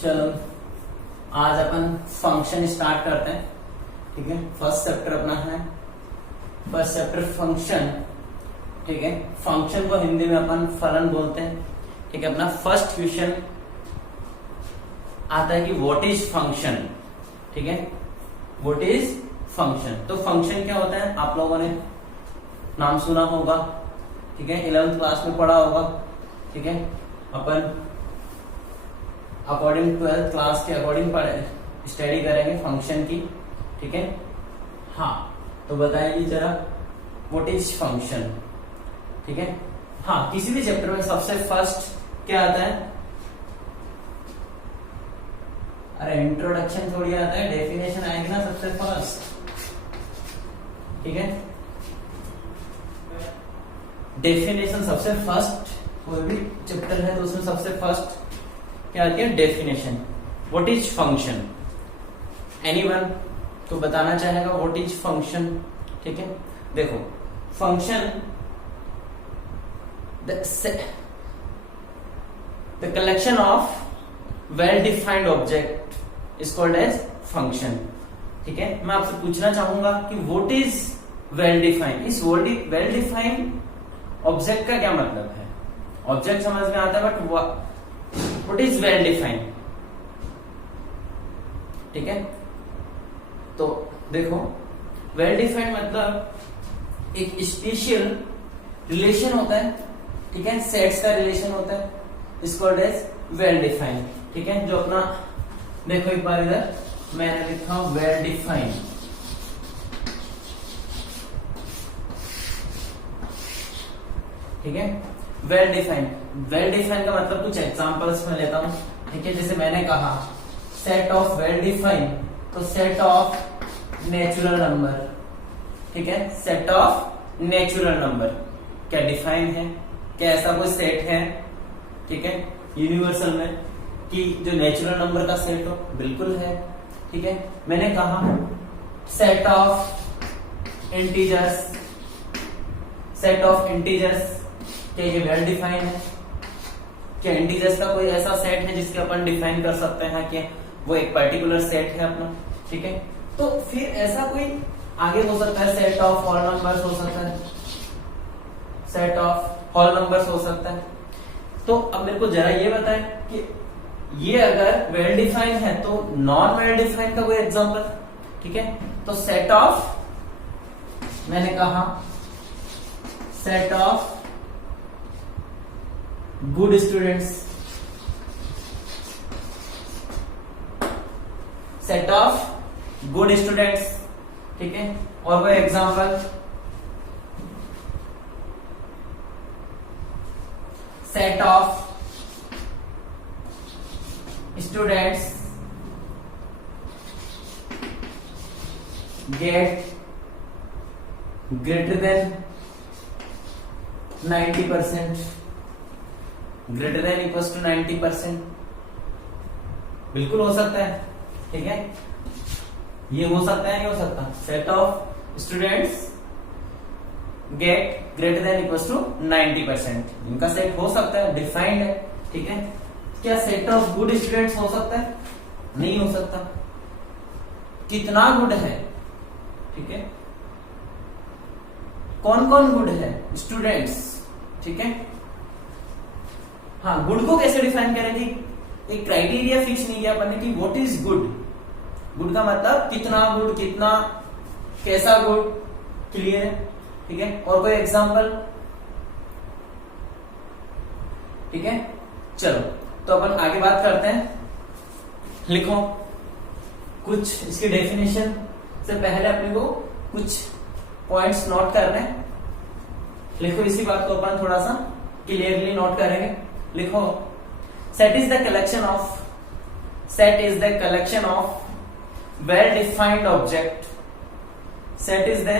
चलो आज अपन function start करते हैं। ठीक है, फर्स्ट चैप्टर अपना है फर्स्ट चैप्टर फंक्शन। ठीक है, फंक्शन को हिंदी में अपन फलन बोलते हैं। ठीक है, अपना फर्स्ट क्वेश्चन आता है कि व्हाट इज फंक्शन। ठीक है, व्हाट इज फंक्शन। तो फंक्शन क्या होता है, आप लोगों ने नाम सुना होगा। ठीक है, 11th क्लास में पढ़ा होगा। ठीक है, अपन अकॉर्डिंग 12th क्लास के अकॉर्डिंग स्टडी करेंगे फंक्शन की। ठीक है, हाँ तो बताइए जरा व्हाट इज फंक्शन। ठीक है, हाँ किसी भी चैप्टर में सबसे फर्स्ट क्या आता है, अरे इंट्रोडक्शन थोड़ी आता है, डेफिनेशन आएगी ना सबसे फर्स्ट। ठीक है, डेफिनेशन सबसे फर्स्ट, कोई भी चैप्टर है तो उसमें सबसे फर्स्ट क्या आती है, definition. What is function, anyone तो बताना चाहेगा व्हाट इज फंक्शन। ठीक है, देखो function the collection of well defined object is called as function. ठीक है, मैं आपसे पूछना चाहूंगा कि व्हाट इज वेल डिफाइंड। इस वेल डिफाइंड ऑब्जेक्ट का क्या मतलब है। ऑब्जेक्ट समझ में आता है but what is well defined. ठीक है, तो देखो वेल डिफाइंड मतलब एक स्पेशल रिलेशन होता है। ठीक है, सेट्स का रिलेशन होता है, is called as well defined. ठीक है, जो अपना देखो एक बार इधर मैंने लिखा वेल डिफाइंड। ठीक है, वेल डिफाइंड का मतलब कुछ एग्जांपल्स में लेता हूं। ठीक है, जैसे मैंने कहा सेट ऑफ वेल डिफाइंड, तो सेट ऑफ नेचुरल नंबर। ठीक है, सेट ऑफ नेचुरल नंबर क्या डिफाइन है, क्या ऐसा कोई सेट है। ठीक है, यूनिवर्सल में कि जो नेचुरल नंबर का सेट हो, बिल्कुल है। ठीक है, मैंने कहा set of integers, set of integers क्या ये वेल डिफाइन है। क्या इंटीजर्स का कोई ऐसा सेट है जिसके अपन डिफाइन कर सकते हैं कि वो एक पर्टिकुलर सेट है अपना। ठीक है, तो फिर ऐसा कोई आगे हो सकता है, सेट ऑफ होल नंबर्स हो सकता है, सेट ऑफ होल नंबर्स हो सकता है। तो अब मेरे को जरा ये बताएं कि ये अगर वेल डिफाइन है तो नॉन वेल डिफाइन का कोई एग्जांपल। ठीक है, तो सेट ऑफ, मैंने कहा set of good students, set of good students. ठीक है, और कोई example, set of students get greater than 90%, greater than equals to 90%, बिल्कुल हो सकता है। ठीक है, ये हो सकता है, नहीं हो सकता। Set of students get greater than equals to 90%, इनका सेट हो सकता है, डिफाइंड है। ठीक है, क्या सेट ऑफ गुड स्टूडेंट्स हो सकता है, नहीं हो सकता। कितना गुड है, ठीक है, कौन कौन गुड है, स्टूडेंट्स। ठीक है, हाँ गुड को कैसे डिफाइन करेंगे, एक क्राइटेरिया फिक्स नहीं किया अपन ने कि व्हाट इज गुड। गुड का मतलब कितना गुड, कितना, कैसा गुड, क्लियर है। ठीक है, और कोई एग्जांपल। ठीक है, चलो तो अपन आगे बात करते हैं। लिखो कुछ इसकी डेफिनेशन से पहले अपने को कुछ पॉइंट्स नोट करने हैं। लिखो इसी बात को अपन थोड़ा सा क्लियरली नोट करेंगे। लिखो set is the collection of, set is the collection of well defined object. Set is the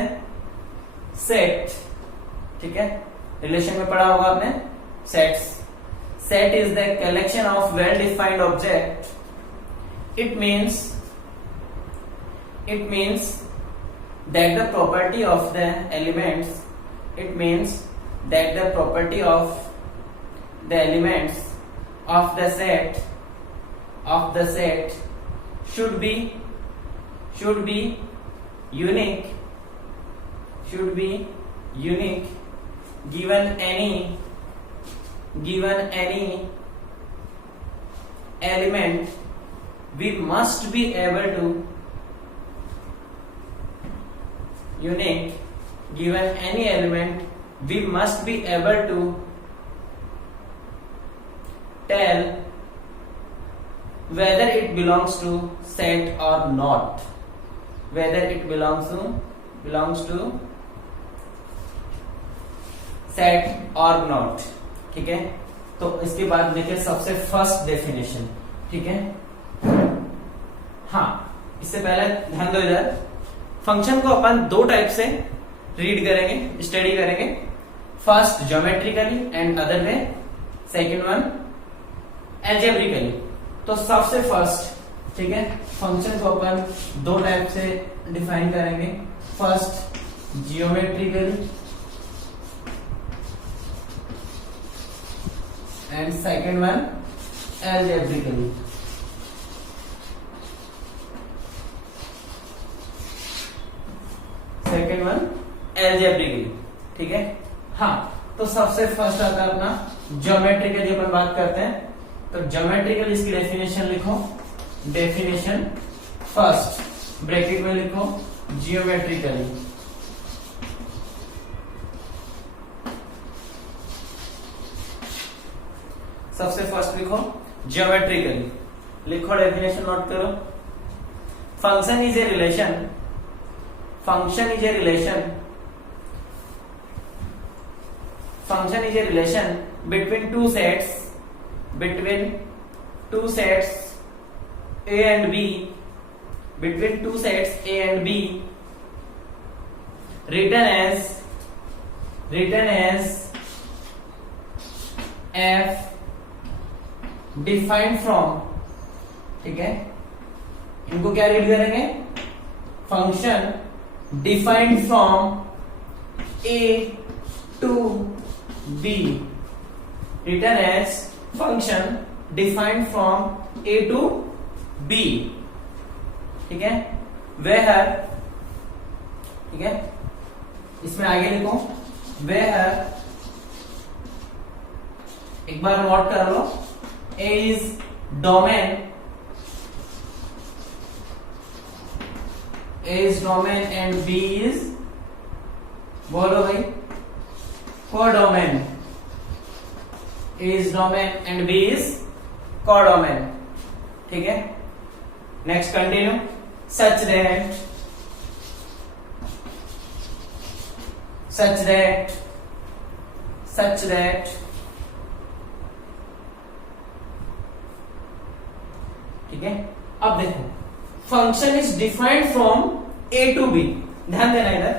set, ठीक है, रिलेशन में पढ़ा होगा आपने sets. Set is the collection of well defined object. It means that the property of the elements, it means that the property of the elements of the set of the set should be unique given any element we must be able to unique given any element we must be able to tell whether it belongs to set or not, whether it belongs to set और not. ठीक है, तो इसके बाद देखिए सबसे first definition. ठीक है, हाँ इससे पहले ध्यान दो, इधर फंक्शन को अपन दो टाइप से रीड करेंगे, स्टडी करेंगे। First geometrically and other way second one algebraically. तो सबसे फर्स्ट, ठीक है, फंक्शन को अपन दो टाइप से डिफाइन करेंगे। First geometrically and second one algebraically. Second one algebraically. ठीक है, हाँ तो सबसे फर्स्ट आता है अपना ज्योमेट्रिकली अपन बात करते हैं। तो ज्योमेट्रिकल इसकी डेफिनेशन लिखो, डेफिनेशन फर्स्ट ब्रैकेट में लिखो जियोमेट्रिकली। सबसे फर्स्ट लिखो ज्योमेट्रिकली, लिखो डेफिनेशन नोट करो। Function is a relation, function is a relation between two sets A and B, between two sets A and B, written as f defined from, ठीक है, इनको क्या रीड करेंगे, function defined from A to B, written as function defined from A to B। ठीक है, where, ठीक है, इसमें आगे लिखो where, एक बार नोट कर लो, A is domain, A is domain and B is, बोलो भाई, codomain. A is domain and B is codomain. ठीक है, नेक्स्ट कंटिन्यू। such that ठीक है, अब देखो function is defined from A to B। ध्यान देना, इधर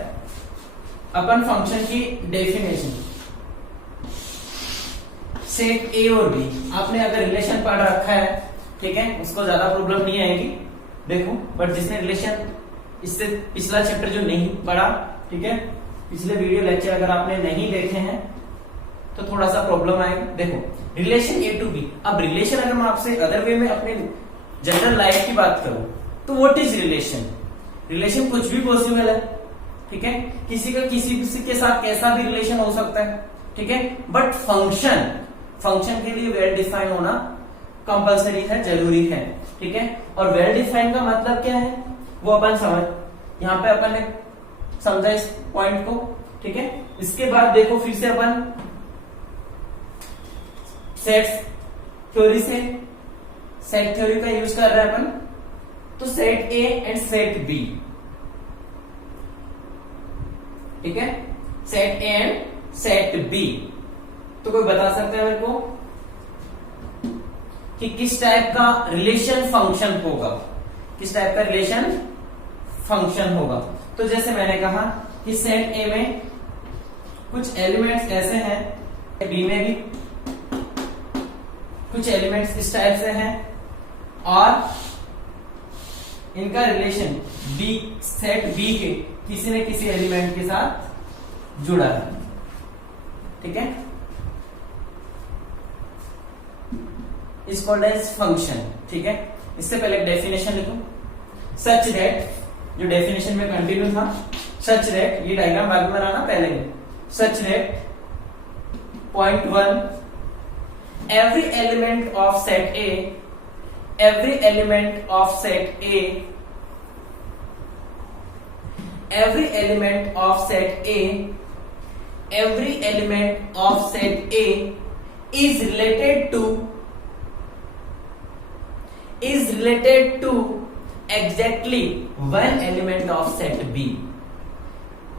अपन फंक्शन की डेफिनेशन सेट A और B, आपने अगर रिलेशन पढ़ रखा है, ठीक है, उसको ज्यादा प्रॉब्लम नहीं आएगी। देखो, बट जिसने रिलेशन इससे पिछला चैप्टर जो नहीं पढ़ा, ठीक है, पिछले वीडियो लेक्चर अगर आपने नहीं देखे हैं तो थोड़ा सा प्रॉब्लम आएगा। देखो रिलेशन A टू B। अब रिलेशन अगर मैं आपसे अदर वे में अपने जनरल लाइफ की बात करूं तो व्हाट इज रिलेशन? रिलेशन कुछ भी पॉसिबल है, ठीक है, किसी का किसी के साथ कैसा भी रिलेशन हो सकता है, ठीक है, बट फंक्शन के लिए वेल डिफाइन होना कंपलसरी है, जरूरी है। ठीक है, और वेल डिफाइन का मतलब क्या है वो अपन समझ, यहाँ पे अपन ने समझा इस पॉइंट को। ठीक है, इसके बाद देखो फिर से अपन सेट थ्योरी का यूज कर रहे हैं अपन। तो set A and set B, ठीक है, set A and set B. तो कोई बता सकता है मेरे को कि किस टाइप का रिलेशन फंक्शन होगा, किस टाइप का रिलेशन फंक्शन होगा? तो जैसे मैंने कहा कि सेट ए में कुछ एलिमेंट्स ऐसे हैं, बी में भी कुछ एलिमेंट्स इस टाइप से हैं, और इनका रिलेशन बी, सेट बी के किसी न किसी एलिमेंट के साथ जुड़ा है। ठीक है, इज कॉल्ड एज फंक्शन। ठीक है, इससे पहले एक डेफिनेशन लिखो, सच दैट, जो डेफिनेशन में कंटिन्यू था, सच दैट, ये डायग्राम बाद में बनाना पहले, such that point 1 every element of set A, every element of set A, every element of set A, every element of set A is related to exactly one element of set B,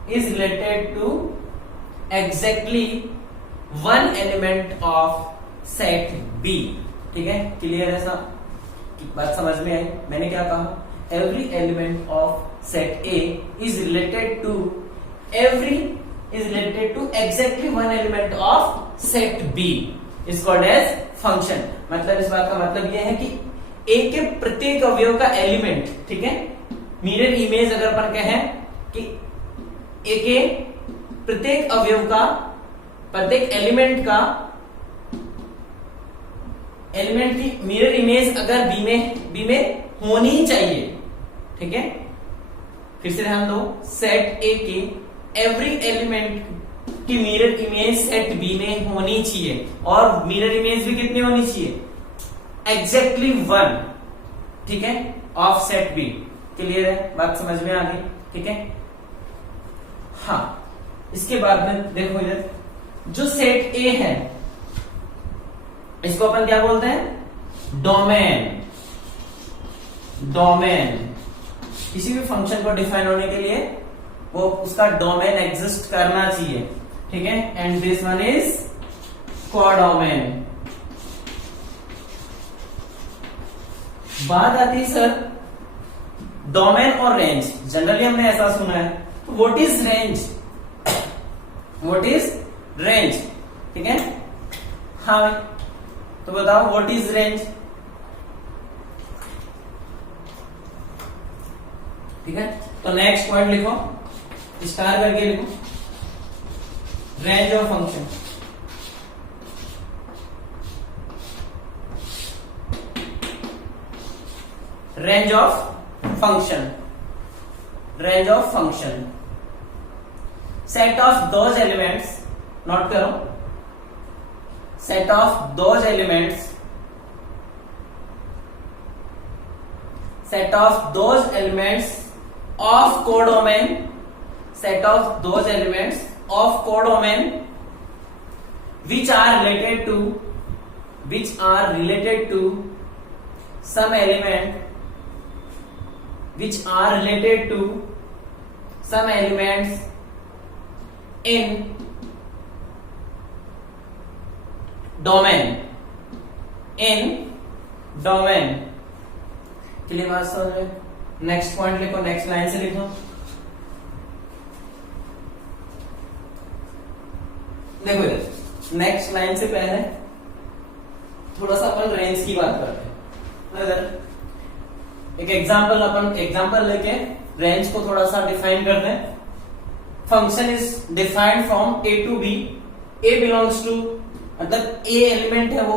is related to exactly one element of set B. ठीक है, clear है सब, बात समझ में आई? मैंने क्या कहा, every element of set A is related to exactly one element of set B, is called as function. मतलब इस बात का मतलब यह है कि ए के प्रत्येक अवयव का एलिमेंट, ठीक है, मिरर इमेज अगर अपन कहें कि ए के प्रत्येक अवयव का, प्रत्येक एलिमेंट की मिरर इमेज अगर बी में होनी चाहिए। ठीक है, फिर से ध्यान दो, सेट ए के एवरी एलिमेंट की मिरर इमेज सेट बी में होनी चाहिए, और मिरर इमेज भी कितनी होनी चाहिए, एग्जैक्टली 1। ठीक है, ऑफ सेट बी। क्लियर है, बात समझ में आ गई? ठीक है, हाँ, इसके बाद में देखो इधर, जो सेट ए है इसको अपन क्या बोलते हैं, डोमेन। किसी भी फंक्शन को डिफाइन होने के लिए वो उसका डोमेन एग्जिस्ट करना चाहिए। ठीक है, and this one is codomain. बात आती है सर डोमेन और रेंज, जनरली हमने ऐसा सुना है, तो what is range, what is range? ठीक है, हाँ, तो बताओ व्हाट इज रेंज? ठीक है, तो नेक्स्ट पॉइंट लिखो, स्टार करके लिखो, range of function. Range of function, range of function, set of those elements, note करो, set of those elements, set of those elements of codomain, set of those elements of codomain which are related to some element, which are related to some elements in domain, in domain. Clear बात समझ में? Next point लिखो, next line से लिखो, देखो इधर next line से पहले थोड़ा सा अपन रेंज की बात करते हैं। अगर एक एग्जांपल लेके रेंज को थोड़ा सा डिफाइन करते हैं। Function is defined from A to B, A belongs to, मतलब ए एलिमेंट है वो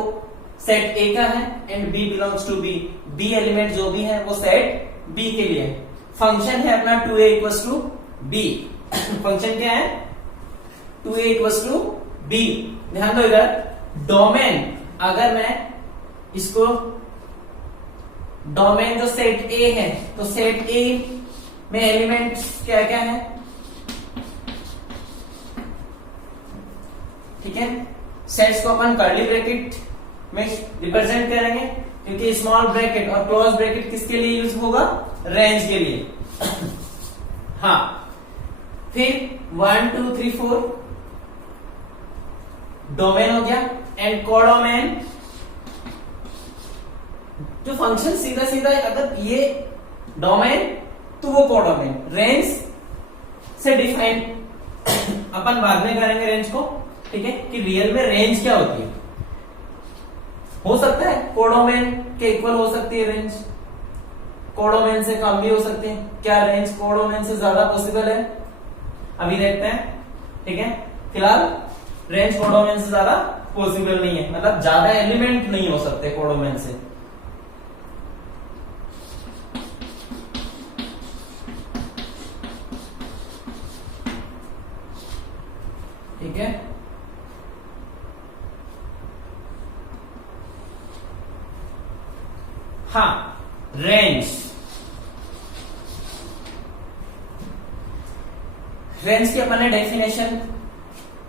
सेट ए का है, and B belongs to B, B element जो भी है वो सेट बी के लिए। फंक्शन है अपना 2a equals to B. Function क्या है, 2a इक्वल्स टू बी। ध्यान दो इधर, डोमेन, अगर मैं इसको डोमेन जो सेट ए है, तो सेट ए में एलिमेंट क्या क्या है, ठीक है, सेट्स को अपन कर्ली ब्रैकेट में रिप्रेजेंट करेंगे, क्योंकि स्मॉल ब्रैकेट और क्लोज ब्रैकेट किसके लिए यूज होगा, रेंज के लिए। हाँ, फिर 1 2 3 4 डोमेन हो गया, एंड कोडोमेन, जो फंक्शन सीधा सीधा अगर ये डोमेन तो वो कोडोमेन, रेंज से डिफाइन अपन बाद में करेंगे रेंज को। ठीक है, कि रियल में रेंज क्या होती है, हो सकता है कोडोमेन के इक्वल हो सकती है रेंज, कोडोमेन से कम भी हो सकती है। क्या रेंज कोडोमेन से ज्यादा पॉसिबल है, अभी देखते हैं। ठीक है, फिलहाल रेंज कोडोमेन से ज्यादा पॉसिबल नहीं है, मतलब ज्यादा एलिमेंट नहीं हो सकते कोडोमेन से। ठीक है, हाँ रेंज, रेंज की अपन ने डेफिनेशन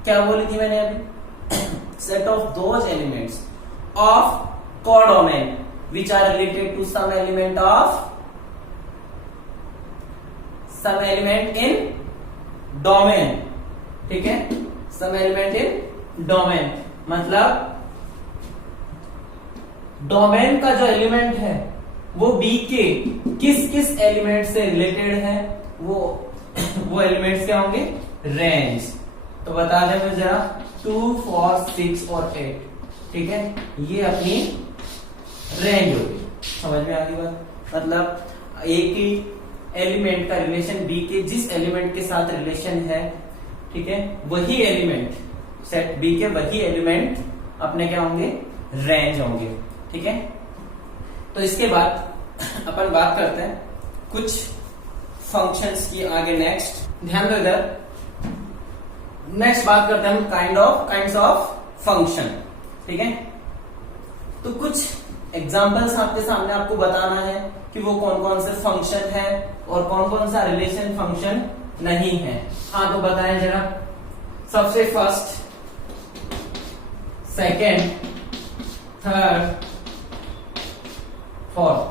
क्या बोली थी मैंने अभी, set of those elements of codomain which are related to some element in domain. ठीक है, सम एलिमेंट इन डोमेन मतलब डोमेन का जो एलिमेंट है वो बी के किस किस एलिमेंट से रिलेटेड है, वो एलिमेंट्स क्या होंगे, रेंज। तो बता दें मुझे जरा 2, 4, 6 और 8। ठीक है, ये अपनी रेंज होगी। समझ में आ गई बात, मतलब एक ही एलिमेंट का रिलेशन बी के जिस एलिमेंट के साथ रिलेशन है, ठीक है, वही एलिमेंट सेट बी के वही एलिमेंट अपने क्या होंगे, रेंज होंगे। ठीक है, तो इसके बाद अपन बात करते हैं कुछ फंक्शंस की आगे। नेक्स्ट ध्यान दो इधर, नेक्स्ट बात करते हैं हम काइंड्स ऑफ फंक्शन। ठीक है, तो कुछ एग्जांपल्स आपके सामने आपको बताना है कि वो कौन कौन से फंक्शन है और कौन कौन सा रिलेशन फंक्शन नहीं है। हाँ तो बताएं जरा, सबसे फर्स्ट, सेकेंड, थर्ड, फोर्थ,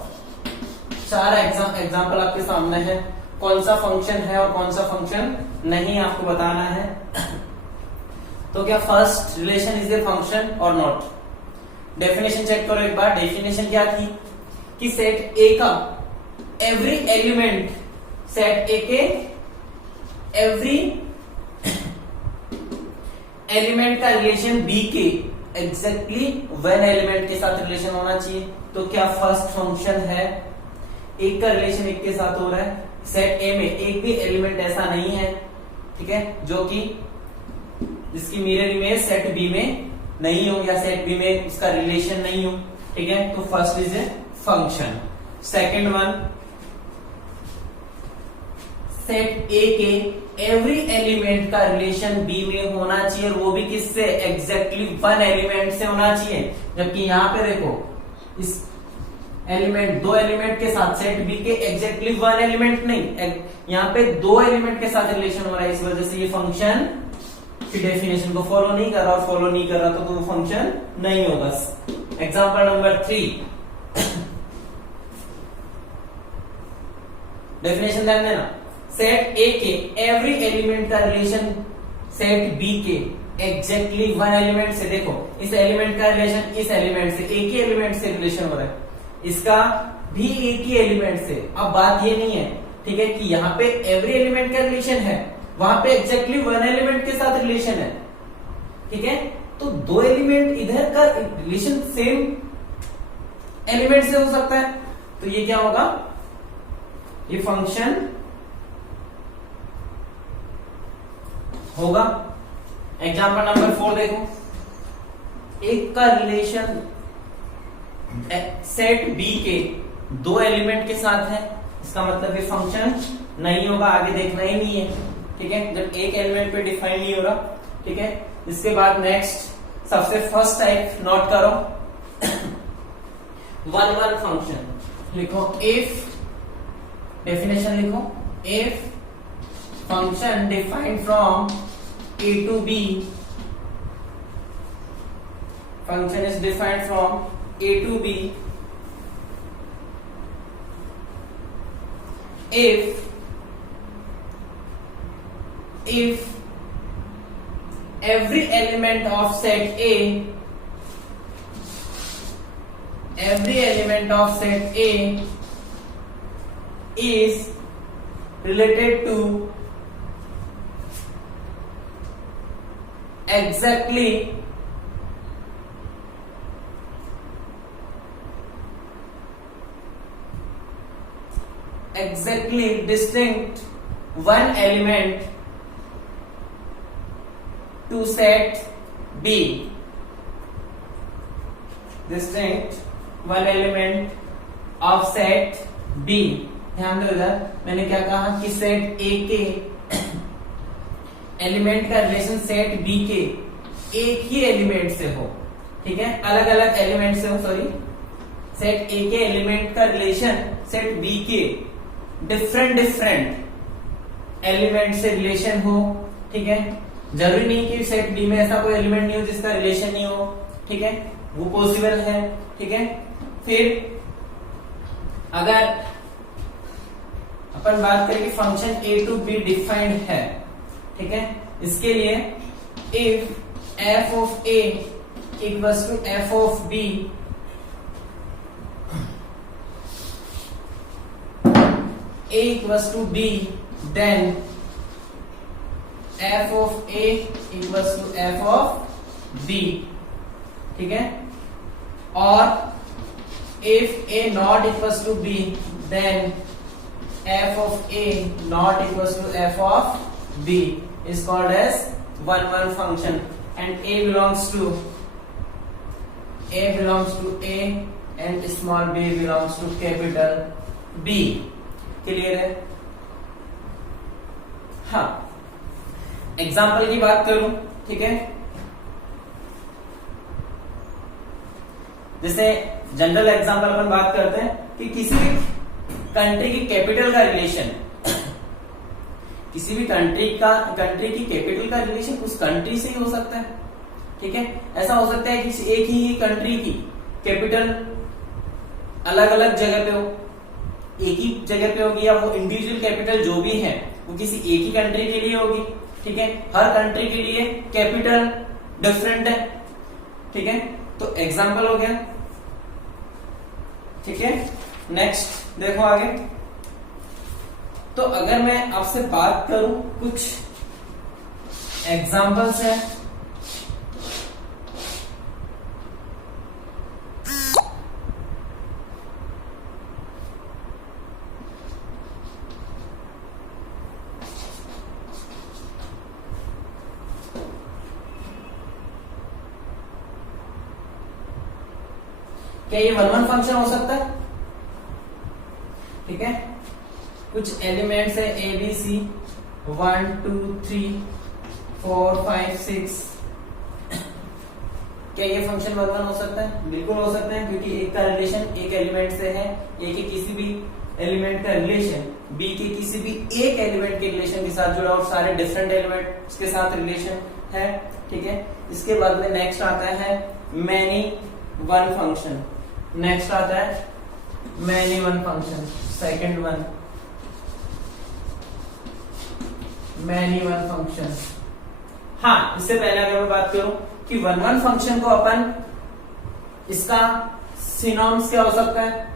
चार एग्जांपल आपके सामने है। कौन सा फंक्शन है और कौन सा फंक्शन नहीं आपको बताना है। तो क्या first relation is a function और नॉट। डेफिनेशन चेक करो एक बार, डेफिनेशन क्या थी कि सेट ए का एवरी एलिमेंट, सेट ए के एवरी एलिमेंट का रिलेशन बी के एग्जैक्टली वन एलिमेंट के साथ रिलेशन होना चाहिए। तो क्या फर्स्ट फंक्शन है, एक का रिलेशन एक के साथ हो रहा है। सेट ए में एक भी एलिमेंट ऐसा नहीं है, ठीक है, जो कि जिसकी मिरर इमेज सेट बी में नहीं हो या सेट बी में उसका रिलेशन नहीं हो। ठीक है, तो first is a function. Second one, set A के एवरी एलिमेंट का रिलेशन बी में होना चाहिए, और वो भी किससे, एग्जैक्टली वन एलिमेंट से होना चाहिए। जबकि यहां पे देखो, इस एलिमेंट, दो एलिमेंट के साथ सेट बी के एग्जैक्टली वन एलिमेंट नहीं, यहाँ पे दो एलिमेंट के साथ रिलेशन हो रहा है, इस वजह से ये फंक्शन की डेफिनेशन को फॉलो नहीं कर रहा, और फॉलो नहीं कर रहा तो वो फंक्शन नहीं होगा। एग्जांपल नंबर 3, डेफिनेशन ध्यान देना, सेट ए के एवरी एलिमेंट का रिलेशन सेट बी के एग्जैक्टली वन एलिमेंट से। देखो, इस एलिमेंट का रिलेशन इस एलिमेंट से, एक ही एलिमेंट से रिलेशन हो रहा है, इसका भी एक ही एलिमेंट से। अब बात ये नहीं है, ठीक है, कि यहाँ पे एवरी एलिमेंट का रिलेशन है, वहां पे एग्जैक्टली वन एलिमेंट के साथ रिलेशन है। ठीक है, तो दो एलिमेंट इधर का रिलेशन सेम एलिमेंट से हो सकता है, तो ये क्या होगा, ये फंक्शन होगा। एग्जांपल नंबर 4 देखो, एक का रिलेशन सेट बी के दो एलिमेंट के साथ है, इसका मतलब ये फंक्शन नहीं होगा, आगे देखना ही नहीं है। ठीक है, जब एक एलिमेंट पे डिफाइन नहीं हो रहा। ठीक है, इसके बाद नेक्स्ट सबसे फर्स्ट टाइप नोट करो, वन फंक्शन लिखो। इफ, डेफिनेशन लिखो, if function defined from a to b, function is defined from a to b if every element of set A, every element of set A is related to exactly distinct one element to set B, distinct one element of set B. ध्यान दो इधर, मैंने क्या कहा कि set A के element का relation set B के एक ही एलिमेंट से हो, ठीक है, अलग अलग एलिमेंट से हो, सॉरी, सेट ए के एलिमेंट का रिलेशन सेट बी के डिफरेंट एलिमेंट से रिलेशन हो, ठीक है। जरूरी नहीं कि सेट बी में ऐसा कोई एलिमेंट नहीं हो जिसका रिलेशन नहीं हो, ठीक है, वो पॉसिबल है, ठीक है। फिर अगर अपन बात करें कि function A to B defined है, ठीक है, इसके लिए if f of a equals to f of b, a equals to b, then f of a equals to f of b, ठीक है। और if a not equals to b, then f of a not equals to f of b is called as one function, and a belongs to a and small b belongs to capital B। Clear है? हाँ, example की बात करूं, ठीक है, जैसे general example अपन बात करते हैं कि किसी भी कंट्री की कैपिटल का रिलेशन, किसी भी कंट्री की कैपिटल का रिलेशन उस कंट्री से ही हो सकता है, ठीक है। ऐसा हो सकता है कि एक ही कंट्री की कैपिटल अलग अलग जगह पे हो, एक ही जगह पे होगी, या वो इंडिविजुअल कैपिटल जो भी है वो किसी एक ही कंट्री के लिए होगी, ठीक है। हर कंट्री के लिए कैपिटल डिफरेंट है, ठीक है। तो एग्जाम्पल हो गया, ठीक है। नेक्स्ट देखो आगे, तो अगर मैं आपसे बात करूं कुछ एग्जाम्पल्स है, क्या ये वन फंक्शन हो सकता है, ठीक है। कुछ एलिमेंट्स है ए बी सी, 1 2 3 4 5 6, क्या ये फंक्शन वन हो सकता है? बिल्कुल हो सकता है, क्योंकि एक का रिलेशन एक एलिमेंट से है, ए के किसी भी एलिमेंट का रिलेशन बी के किसी भी एक एलिमेंट के रिलेशन के साथ जुड़ा और सारे डिफरेंट एलिमेंट्स के साथ रिलेशन है, ठीक है। इसके बाद में नेक्स्ट आता है मैनी वन फंक्शन, नेक्स्ट आता है many one function, second one many one function. हाँ, इससे पहले अगर मैं बात करूं कि वन फंक्शन को अपन, इसका सिनोनिम्स क्या हो सकता है?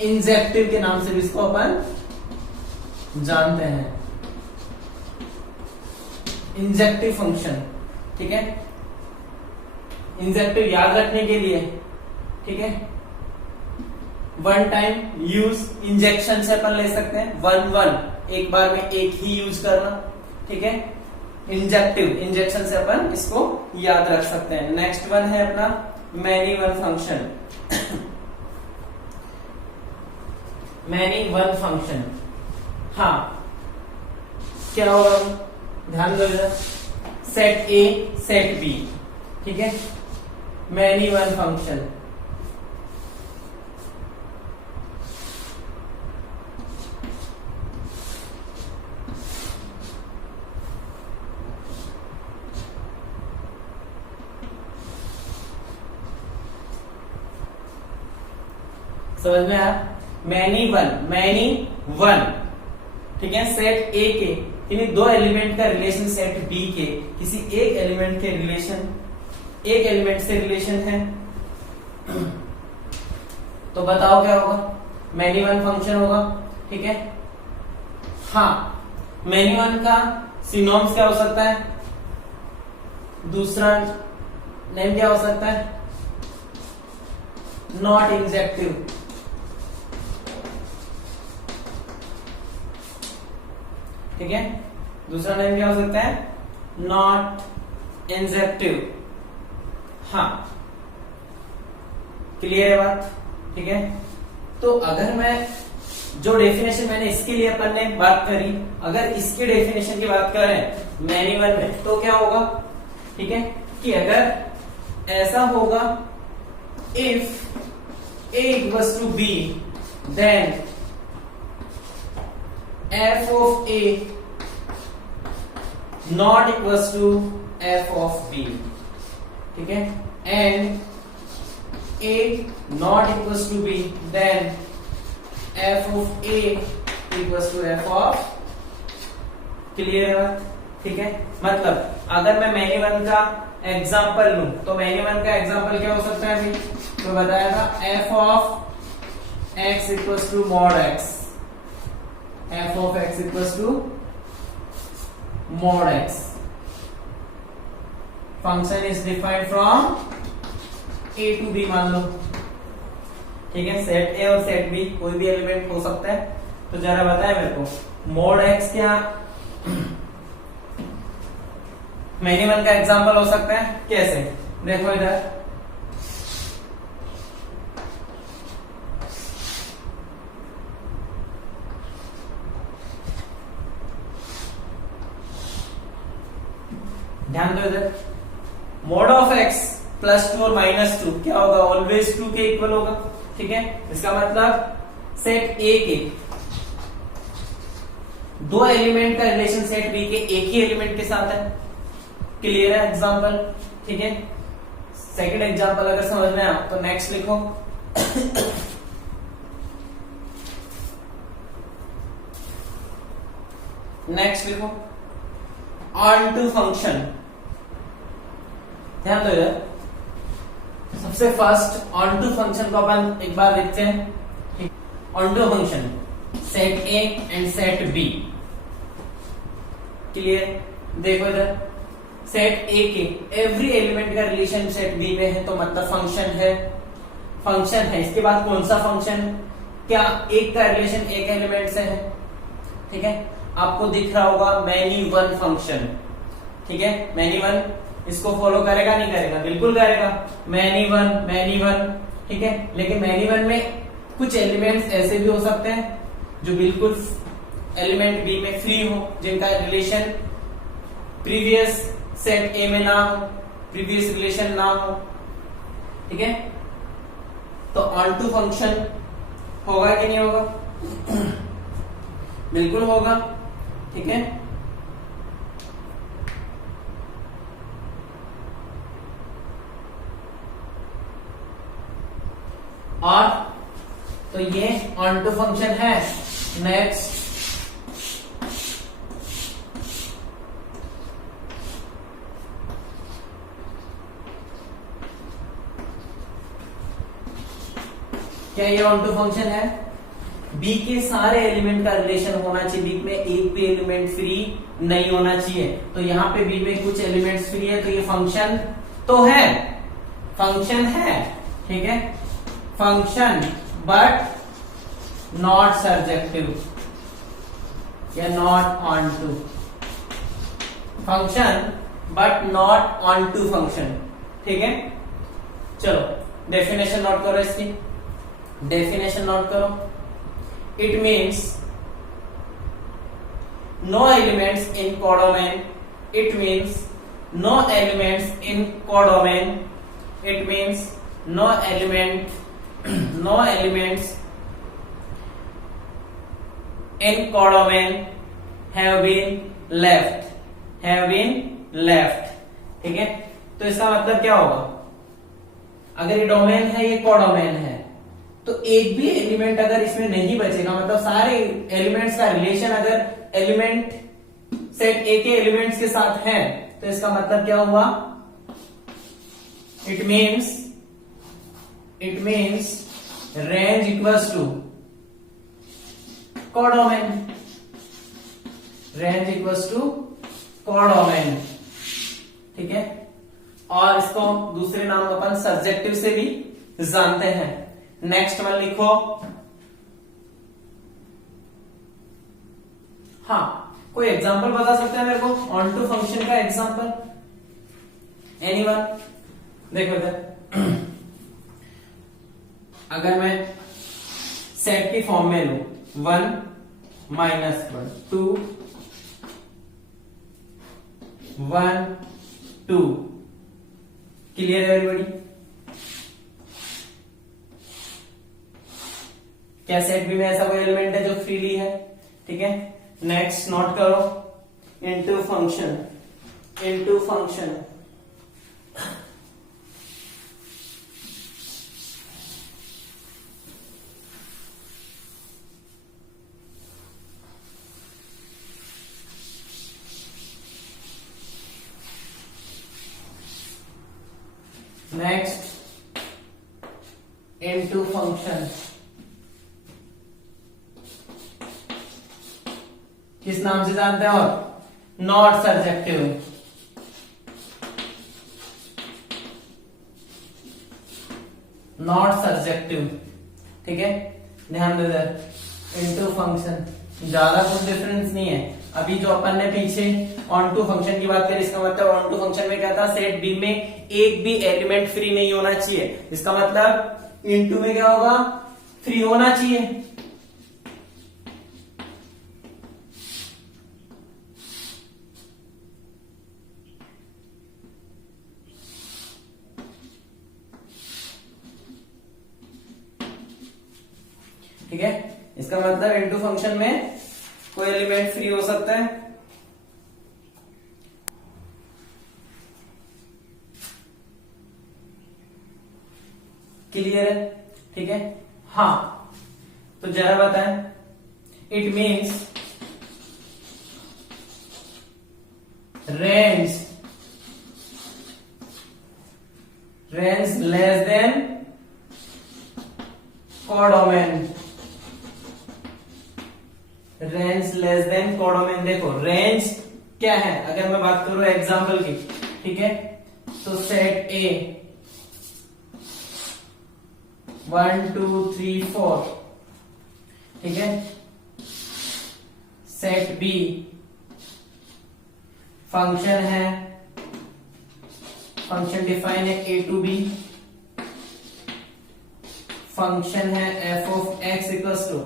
इंजेक्टिव के नाम से भी इसको अपन जानते हैं, इंजेक्टिव फंक्शन, ठीक है। इंजेक्टिव याद रखने के लिए, ठीक है, वन टाइम यूज इंजेक्शन से अपन ले सकते हैं, वन एक बार में एक ही यूज करना, ठीक है। इंजेक्टिव इंजेक्शन से अपन इसको याद रख सकते हैं। नेक्स्ट वन है अपना many one function, many one function. हाँ, क्या होगा, ध्यान दो इधर, सेट ए सेट बी, ठीक है, मैनी वन फंक्शन। समझ में आया? मैनी वन, ठीक है, सेट ए के यानी दो एलिमेंट का रिलेशन सेट बी के किसी एक एलिमेंट के रिलेशन, एक एलिमेंट से रिलेशन है, तो बताओ क्या होगा? मैनी वन फंक्शन होगा, ठीक है। हाँ, मैनी वन का सिनोनिम्स क्या हो सकता है? दूसरा नेम क्या हो सकता है? नॉट इंजेक्टिव, ठीक है, दूसरा नेम क्या हो सकता है? Not injective. हाँ, क्लियर है बात? ठीक है, तो अगर मैं जो डेफिनेशन मैंने इसके लिए अपन ने बात करी, अगर इसकी डेफिनेशन की बात करें मैन्युअल में, तो क्या होगा? ठीक है, कि अगर ऐसा होगा, if a equals to b, then f of a not equals to f of b. ठीक है, and a not equals to b, then f of a equals to f of, clear है? ठीक है, मतलब अगर मैं मैन्युअल का example लूं तो मैन्युअल का एग्जांपल क्या हो सकता है अभी? तो बताएगा f of x equals to mod x, f of x equals to mod x, function is defined from a to b मान लो। ठीक है, सेट ए और सेट बी कोई भी एलिमेंट हो सकता है। तो जरा बताए मेरे को, मोड एक्स क्या मैन्युअल का एग्जांपल हो सकता है? कैसे? देखो इधर, ध्यान दो इधर, मोड ऑफ एक्स प्लस 2 और माइनस 2 क्या होगा? ऑलवेज 2 के इक्वल होगा। ठीक है, इसका मतलब सेट ए के दो एलिमेंट का रिलेशन सेट बी के एक ही एलिमेंट के साथ है। क्लियर है एग्जांपल? ठीक है, सेकंड एग्जांपल अगर समझ में आया तो नेक्स्ट लिखो। नेक्स्ट लिखो, ऑन टू फंक्शन। ध्यान दो इधर, सबसे फर्स्ट ऑन टू फंक्शन को अपन एक बार देखते हैं। Onto function set A and set B. Clear? देखो इधर, सेट ए के एवरी एलिमेंट का रिलेशन सेट बी में है, तो मतलब फंक्शन है। फंक्शन है, इसके बाद कौन सा फंक्शन? क्या एक का रिलेशन एक एलिमेंट से है? ठीक है, आपको दिख रहा होगा मैनी वन फंक्शन। ठीक है, मैनी वन इसको फॉलो करेगा नहीं करेगा? बिल्कुल करेगा, मैनी वन। ठीक है, लेकिन मैनी वन में कुछ एलिमेंट्स ऐसे भी हो सकते हैं जो बिल्कुल एलिमेंट बी में फ्री हो, जिनका रिलेशन प्रीवियस सेट ए में ना हो, प्रीवियस रिलेशन ना हो। ठीक है, तो ऑन टू फंक्शन होगा कि नहीं होगा? बिल्कुल होगा। ठीक है, और तो ये ऑन टू फंक्शन है। नेक्स्ट, क्या ये ऑन टू फंक्शन है? बी के सारे एलिमेंट का रिलेशन होना चाहिए, बी में एक भी एलिमेंट फ्री नहीं होना चाहिए। तो यहाँ पे बी में कुछ एलिमेंट्स फ्री है, तो ये फंक्शन तो है, फंक्शन है। ठीक है, फंक्शन बट नॉट सर्जेक्टिव या not onto. Function but not onto function. ठीक है, चलो डेफिनेशन नोट करो इसकी। डेफिनेशन नोट करो, it means no elements in codomain. It means no elements in codomain. It means no elements in codomain have been left। ठीक है, तो इसका मतलब क्या होगा? अगर ये डोमेन है, ये कोडोमेन है, तो एक भी एलिमेंट अगर इसमें नहीं बचेगा, मतलब सारे एलिमेंट्स का रिलेशन अगर एलिमेंट सेट ए के एलिमेंट्स के साथ है, तो इसका मतलब क्या हुआ? It means range equals to codomain. Range equals to codomain. ठीक है, और इसको दूसरे नाम अपन सर्जेक्टिव से भी जानते हैं। नेक्स्ट वन लिखो। हाँ, कोई एग्जांपल बता सकते हैं मेरे को ऑन टू फंक्शन का एग्जांपल? एनीवन? देखो इधर अगर मैं सेट की फॉर्म में लूं 1 -1 2 1 2, क्लियर है एवरीबॉडी? क्या सेट बी में ऐसा कोई एलिमेंट है जो फ्रीली है? ठीक है, नेक्स्ट नोट करो into function, into function next into function किस नाम से जानते हैं? और नॉट सर्जेक्टिव, नॉट सर्जेक्टिव। ठीक है, ध्यान दे इधर इनटू फंक्शन, ज्यादा कुछ डिफरेंस नहीं है। अभी जो अपन ने पीछे ऑन टू फंक्शन की बात करी, इसका मतलब ऑन टू फंक्शन में क्या था, सेट बी में एक भी एलिमेंट फ्री नहीं होना चाहिए। इसका मतलब इनटू में क्या होगा, फ्री होना चाहिए। ठीक है, इसका मतलब इनटू फंक्शन में कोई एलिमेंट फ्री हो सकता है। क्लियर है? ठीक है, हाँ तो जरा बताएं, it means range less than codomain, range less than codomain. देखो रेंज क्या है, अगर मैं बात करूं एग्जांपल की, ठीक है, तो सेट ए 1 2 3 4, ठीक है, सेट बी फंक्शन है, फंक्शन डिफाइन है ए टू बी, फंक्शन है f of x equals to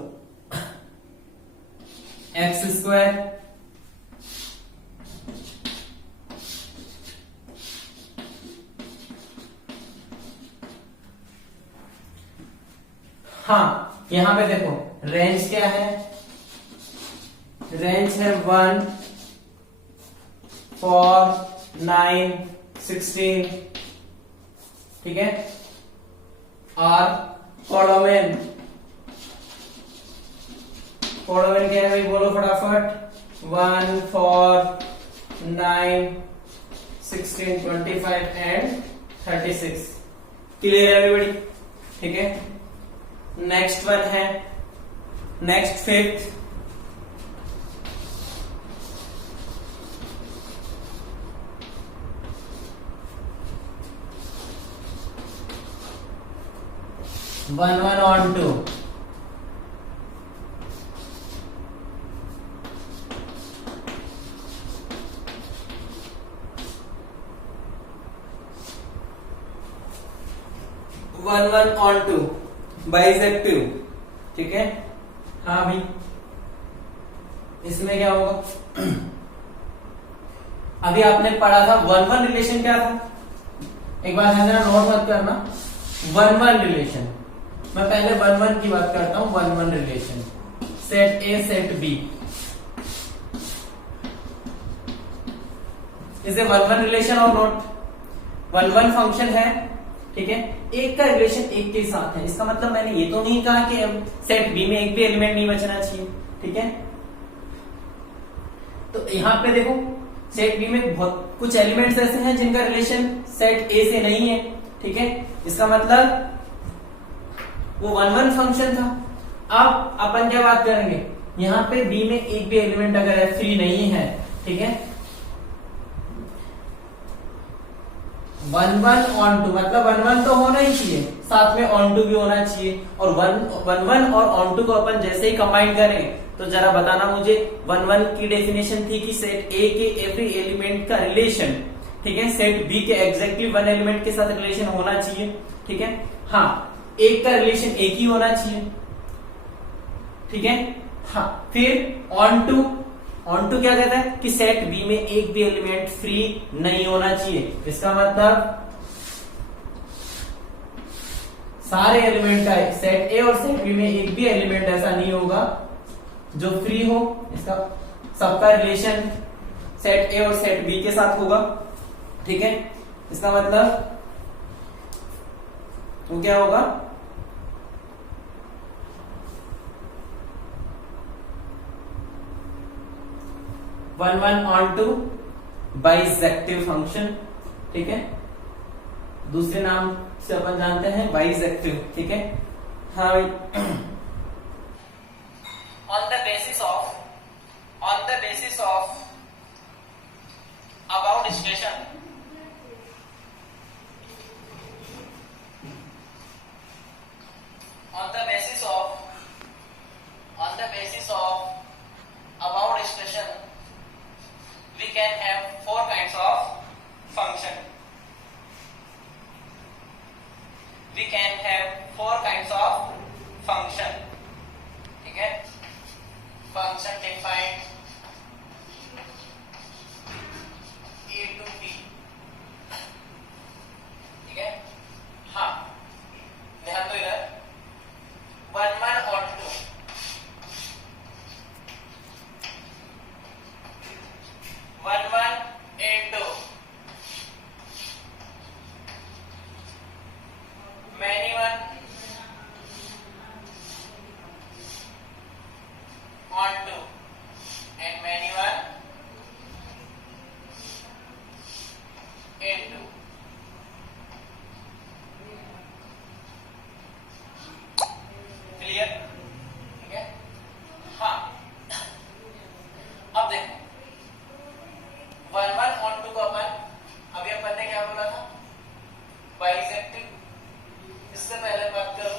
x square, हाँ यहां पे देखो रेंज क्या है, रेंज है 1 4 9 16, ठीक है, और कोडोमेन, कोडोमेन क्या है भाई बोलो फटाफट, 1 4 9 16 25 एंड 36। क्लियर है एवरीबॉडी? ठीक है, नेक्स्ट वन है, next fifth, one one on two, one one on two bijective. ठीक है, हाँ भाई इसमें क्या होगा, अभी आपने पढ़ा था 1 1 रिलेशन क्या था, एक बार ध्यान देना, नोट मत करना। 1 1 रिलेशन, मैं पहले 1 1 की बात करता हूं। 1 1 relation, set A set B, इसे 1 1 रिलेशन और नोट 1 1 फंक्शन है, ठीक है, एक का रिलेशन एक के साथ है। इसका मतलब मैंने ये तो नहीं कहा कि सेट बी में एक भी एलिमेंट नहीं बचना चाहिए, ठीक है। तो यहां पे देखो सेट बी में बहुत कुछ एलिमेंट्स ऐसे हैं जिनका रिलेशन सेट ए से नहीं है, ठीक है। इसका मतलब वो 1 1 फंक्शन था। अब अपन क्या बात करेंगे, यहां पे बी में एक भी एलिमेंट अगर फ्री नहीं है, ठीक है, 1 1 ऑन टू, मतलब 1 1 तो होना ही चाहिए, साथ में ऑन टू भी होना चाहिए। और 1 1 और ऑन टू को अपन जैसे ही कंबाइन करें तो जरा बताना मुझे। 1 की डेफिनेशन थी कि सेट ए के एवरी एलिमेंट का रिलेशन, ठीक है, सेट बी के एग्जैक्टली 1 एलिमेंट के साथ रिलेशन होना चाहिए, ठीक है। हाँ, एक का रिलेशन एक ही होना चाहिए, ठीक है। हाँ, फिर ऑन टू क्या कहता है कि सेट बी में एक भी एलिमेंट फ्री नहीं होना चाहिए। इसका मतलब सारे एलिमेंट का सेट ए और सेट बी में एक भी एलिमेंट ऐसा नहीं होगा जो फ्री हो। इसका सबका रिलेशन सेट ए और सेट बी के साथ होगा, ठीक है। इसका मतलब वो क्या होगा, वन ऑन टू बाइसेक्टिव फंक्शन, ठीक है। दूसरे नाम से अपन जानते हैं बाइसेक्टिव, ठीक है। हाँ, on the basis of about station, on the basis of about expression, we can have 4 kinds of function. We can have 4 kinds of function, ठीक है। function defined a to b, ठीक है। हाँ, ध्यान दो इधर, 1 और 2, into many one on 2 and many one into, clear, ठीक है। हाँ, अब देखो 1 on 2 को अभी अपन ने क्या बोला था, बाइसेक्टिव। इससे पहले बात करो,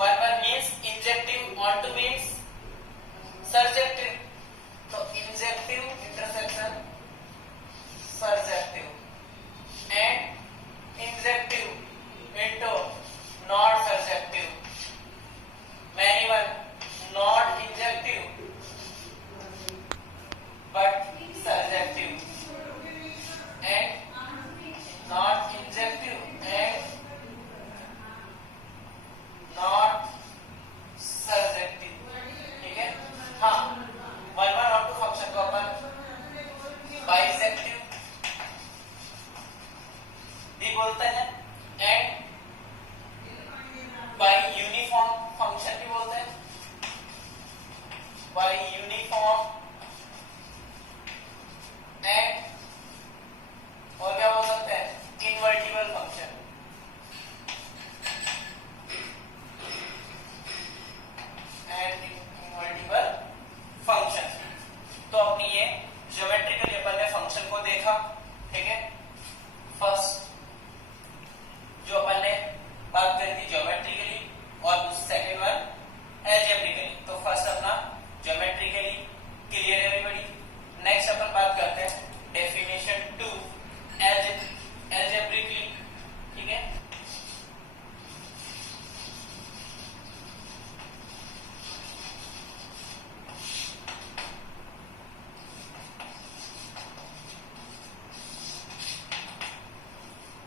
1 means injective, on 2 means surjective. तो injective intersection surjective and injective into not surjective, many one not injective but surjective and not injective and not surjective, ठीक है। हाँ, 1 और 2 फंक्शन को अपन बाइसेक्टिव भी बोलते हैं एंड बाय यूनिफॉर्म फंक्शन भी बोलते हैं, बाय यूनिफॉर्म एंड और क्या बोल सकते हैं, invertible function, and invertible function. तो अपनी ये ज्योमेट्रिकली अपन ने फंक्शन को देखा, ठीक है। फर्स्ट जो अपन ने बात करी थी ज्योमेट्रिकली और सेकंड वन एल्जेब्रिकली। तो फर्स्ट अपना ज्योमेट्रिकली क्लियर है एवरीबॉडी। नेक्स्ट अपन बात करते हैं डेफिनेशन 2 एल्जेब्रिकली, ठीक है।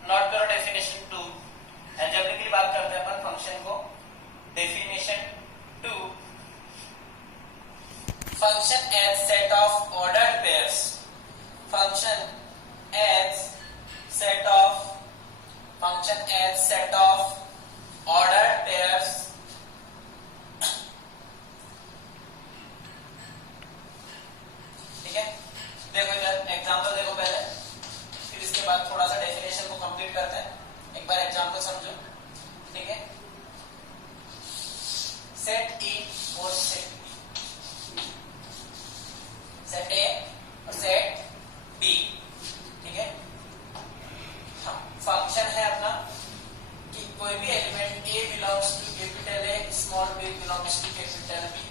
नोट करो डेफिनेशन 2, एल्जेब्रिकली बात करते हैं अपन फंक्शन को। Definition 2, function as set of ordered pairs, function as set of ordered pairs ठीक है। देखो इधर एग्जांपल देखो पहले, फिर इसके बाद थोड़ा सा डेफिनेशन को कंप्लीट करते हैं। एक बार एग्जांपल समझो, ठीक है। सेट ए और सेट बी, सेट ए और सेट बी, ठीक है। हाँ, फंक्शन है अपना कि कोई भी element a belongs to capital A, small b belongs to capital B,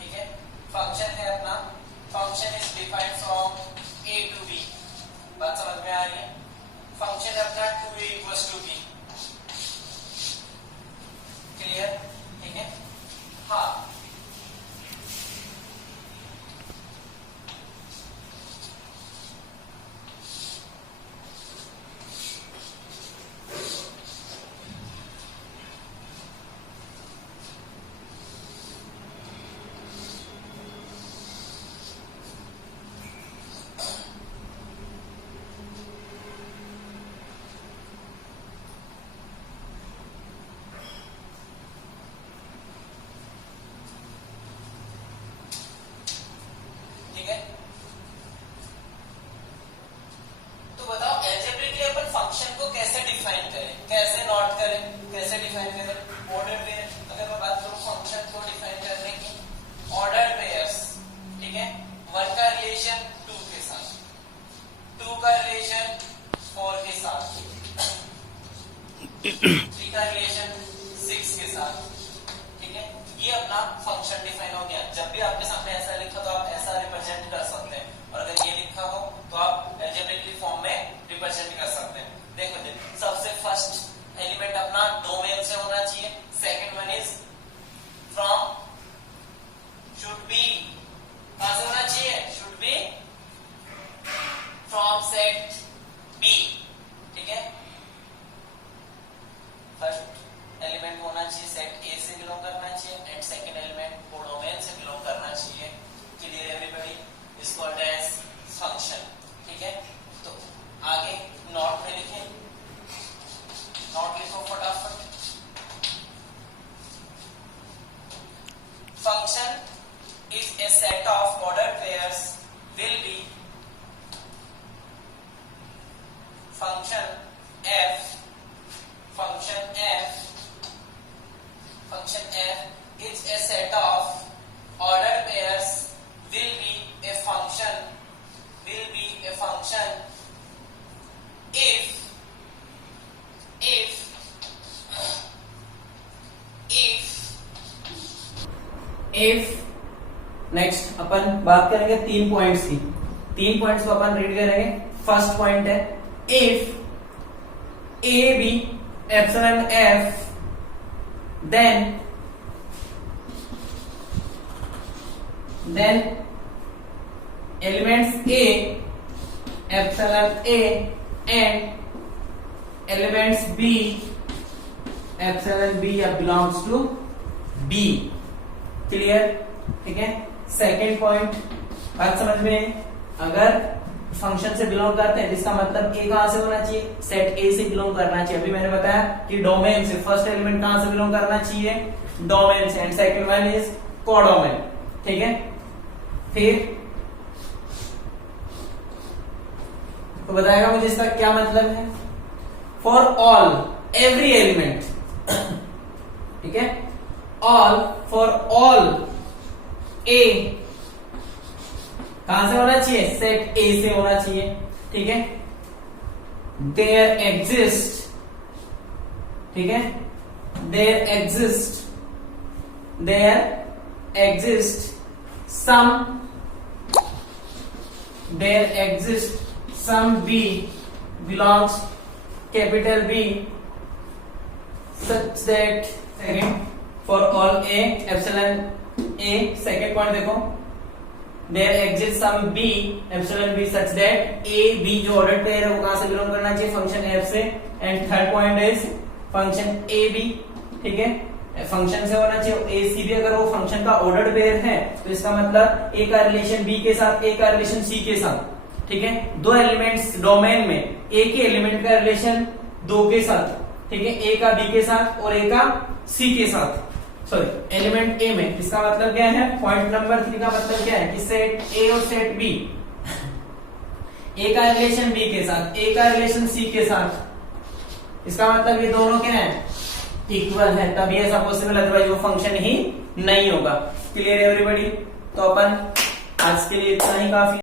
ठीक है। में आ रही है। फंक्शन है अपना 2a equals to b। Clear? ठीक है। हाँ, ठीक है। तो बताओ अलजेब्रिकली अपन फंक्शन को कैसे डिफाइन करें, कैसे नोट करें, कैसे डिफाइन करें? Order pair. अगर मैं बात करूं फंक्शन को डिफाइन करने की, ऑर्डर पेयर्स, ठीक है। 1 का रिलेशन 2 के साथ, 2 का रिलेशन 4 के साथ, 3 का रिलेशन 6 के साथ, ठीक है। ये अपना फंक्शन डिफाइन हो गया। जब भी आपके सामने ऐसा लिखा तो आप ऐसा रिप्रेजेंट कर सकते हैं, और अगर ये लिखा हो तो आप अलजेब्रिकली फॉर्म में रिप्रेजेंट कर सकते हैं। देखो जी, सबसे फर्स्ट एलिमेंट अपना डोमेन से होना चाहिए। Second one is from, should be, कहां से होना चाहिए? Should be from set B, ठीक है। फर्स्ट एलिमेंट होना चाहिए सेट ए से बिलोंग करना चाहिए, एंड सेकंड एलिमेंट को डोमेन से बिलोंग करना चाहिए। Clear everybody? Is called as function, ठीक है। तो आगे नोट में लिखें, नोट लिखो फटाफट। Function is a set of order pairs will be, function f, function f is a set of ordered pairs will be a function if next अपन बात करेंगे 3 पॉइंट्स की। 3 पॉइंट्स को अपन रीड करेंगे। फर्स्ट पॉइंट है if a be epsilon f, then elements a, epsilon a, and elements b, epsilon b belongs to b। Clear? ठीक है। सेकेंड पॉइंट, बात समझ में? अगर फंक्शन से बिलोंग करते हैं जिसका मतलब ए कहां से होना चाहिए? सेट ए से बिलोंग करना चाहिए। अभी मैंने बताया कि डोमेन से, फर्स्ट एलिमेंट कहां से बिलोंग करना चाहिए? डोमेन से, and second one is codomain, ठीक है। फिर तो बताएगा मुझे इसका क्या मतलब है। फॉर ऑल, एवरी एलिमेंट, ठीक है। ऑल, फॉर ऑल ए कहां से होना चाहिए? सेट ए से होना चाहिए, ठीक है। देयर एग्जिस्ट, ठीक है, there exist some b belongs capital B such that, second for all a epsilon A. Second point देखो, there exists some b epsilon b such that a b जो ऑर्डर पेयर है वो कहां से belong करना चाहिए? फंक्शन f से। And third point is function a b, ठीक है, फंक्शन से होना चाहिए। a c b अगर वो फंक्शन का ऑर्डर पेयर है तो इसका मतलब a का रिलेशन b के साथ, a का रिलेशन c के साथ, ठीक है। दो एलिमेंट्स डोमेन में, a के एलिमेंट का रिलेशन 2 के साथ, ठीक है, a का b के साथ और a का c के साथ, सॉरी एलिमेंट ए में। इसका मतलब क्या है? पॉइंट नंबर 3 का मतलब क्या है कि सेट ए और सेट बी, ए का रिलेशन बी के साथ, ए का रिलेशन सी के साथ, इसका मतलब ये दोनों क्या है? इक्वल है, तभी ऐसा पॉसिबल, अदरवाइज वो फंक्शन ही नहीं होगा। Clear everybody? तो अपन आज के लिए इतना ही काफी।